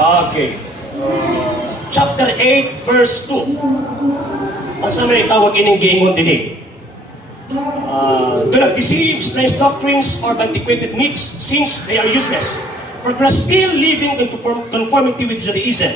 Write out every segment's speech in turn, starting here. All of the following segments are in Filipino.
Okay. Chapter 8, verse 2. Ang sa may tawag ining giingon din do not deceive strange doctrines or antiquated myths, since they are useless. For we are still living in conformity with Judaism.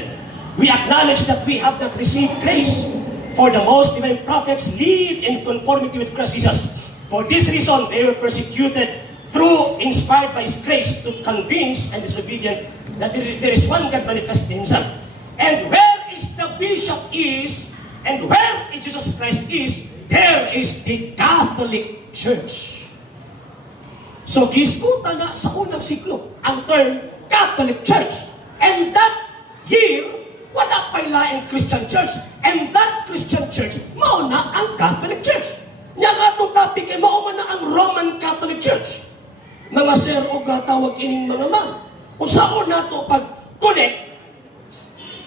We acknowledge that we have not received grace, for the most divine prophets live in conformity with Christ Jesus. For this reason, they were persecuted through inspired by His grace to convince and disobedient that there is one God manifest in Himself. And where is the bishop is, and where is Jesus Christ is, there is the Catholic Church. So, giskuta na sa unang siklo ang term Catholic Church. And that year, wala pa ilaing Christian Church. And that Christian Church, mauna ang Catholic Church. Nga nga itong topic ay mauna na ang Roman Catholic Church. Mga sir o tawag ining mga ma'am. Kung saan na ito pag-connect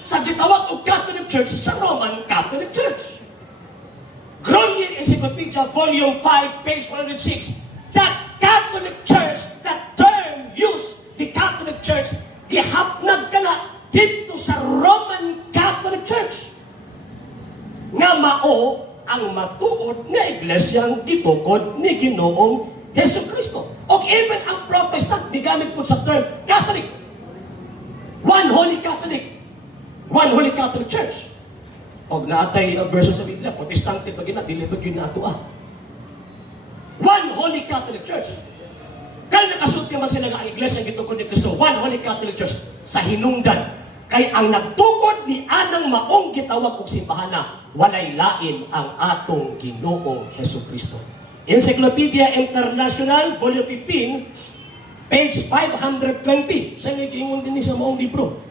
sa gitawag o Catholic Church sa Roman Catholic Church. Grolier Encyclopedia, Volume 5, page 106. That Catholic Church, that term used, the Catholic Church, gihapnag ka na dito sa Roman Catholic Church. Nga mao ang matuod nga iglesyang gitukod ni Ginoong Hesus Kristo. O even ang Protestant, di gamit po sa term Catholic. One Holy Catholic. One Holy Catholic Church. O naatay version sa Biblia, Protestante ito gina, dilibag yun na ito One Holy Catholic Church. Kaya nakasulti man sila nga ang iglesia gitukod ni Kristo, One Holy Catholic Church sa hinungdan. Kay ang nagtukod ni anang maong gitawag og simbahana, walay lain ang atong Ginoong Hesus Kristo. Encyclopedia International, Volume 15, page 520. Sa nga giingon din sa maong libro.